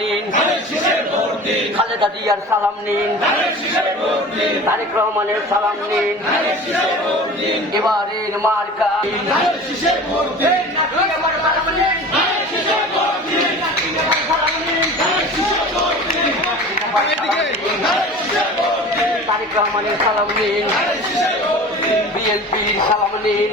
নিন। খালেদা জিয়ার সালাম নিন। তারেক রহমানের সালাম নিন। এবারের মার্কা। তারেক রহমানের সালাম নিন। বিএনপির সালাম নিন।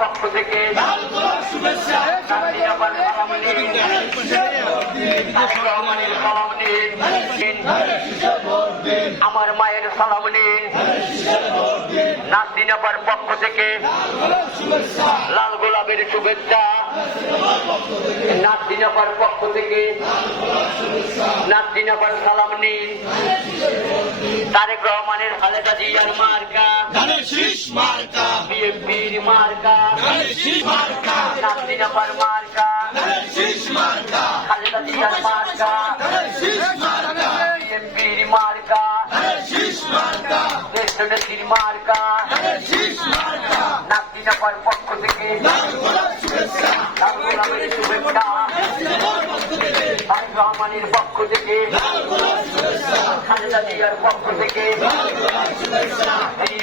পক্ষ থেকে আমার মায়ের সালাম নিন পক্ষ থেকে লাল গোলাপের শুভেচ্ছা নাসিনাবার পক্ষ থেকে নাসিনাবার সালাম নিন। তারেক রহমানের খালেদা জিয়ার মার্কা। ধানের শীষ মার্কা। বিএনপির মার্কা। ধানের শীষ মার্কা। নাসিনাবার মার্কা। ধানের শীষ মার্কা। খালেদা জিয়ার মার্কা। ধানের শীষ মার্কা। বিএনপির মার্কা। ধানের শীষ মার্কা। দেশনেত্রীর মার্কা। ধানের শীষ মার্কা। নাসিনাবার পক্ষ থেকে। লাল গোলাপ শুভেচ্ছা। লাল গোলাপের শুভেচ্ছা। হাবিব রহমানের পক্ষ থেকে খালেদা জিয়ার পক্ষ থেকে এই